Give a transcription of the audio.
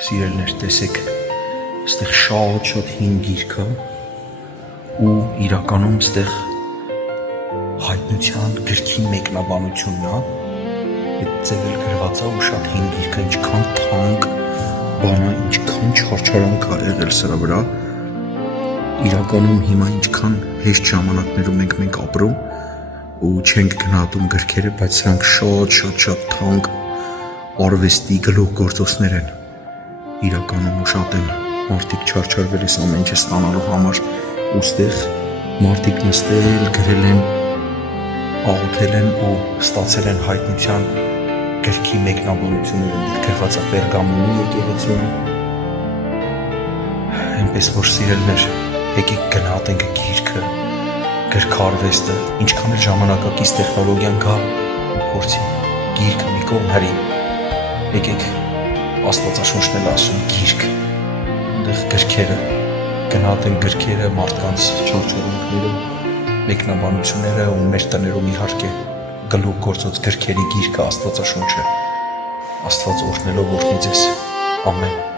Սիրելներ, տեսեք, այստեղ շատ հին գիրք է ու իրականում այստեղ հայտնության գրքի մեկնաբանությունն է, այդ ձևել գրված է ու շատ հին գիրքը, ինչքան թանկ բան է, ինչքան չարչարանք է եղել սրա վրա, իրականում հիմա ինչքան հեշտ ժամանակներում ենք մենք ապրում ու չենք գնահատում գրքերը, բայց սրանք շատ թանկ արվեստի գլուխգործոցներ են, իրականում ու շատ են մարդիկ չարչարվել այս ամեն ինչը ստանալու համար, ու ստեղ մարդիկ նստել, գրել են, աղոթել են ու ստացել են հայտնության գրքի մեկնաբանությունները, գրված է Պերգամոնի եկեղեցում, այնպես որ սիրելներ, եկեք գնահատենք գիրքը, գրքարվեստը, ինչքան էլ ժամանակակից տեխնոլոգիան կա, փորձի գիրքը մի կողմ հրի, եկեք Աստվածաշունչն էլ ասում գիրք, այնտեղ գրքերը, գնահատենք գրքերը, մարդկանց չարչարանքները, մեկնաբանությունները ու մեր տներում իհարկե գլուխգործոց գրքերի գիրքը Աստվածաշունչը, Աստված օրհնելով օրհնի ձեզ, ամեն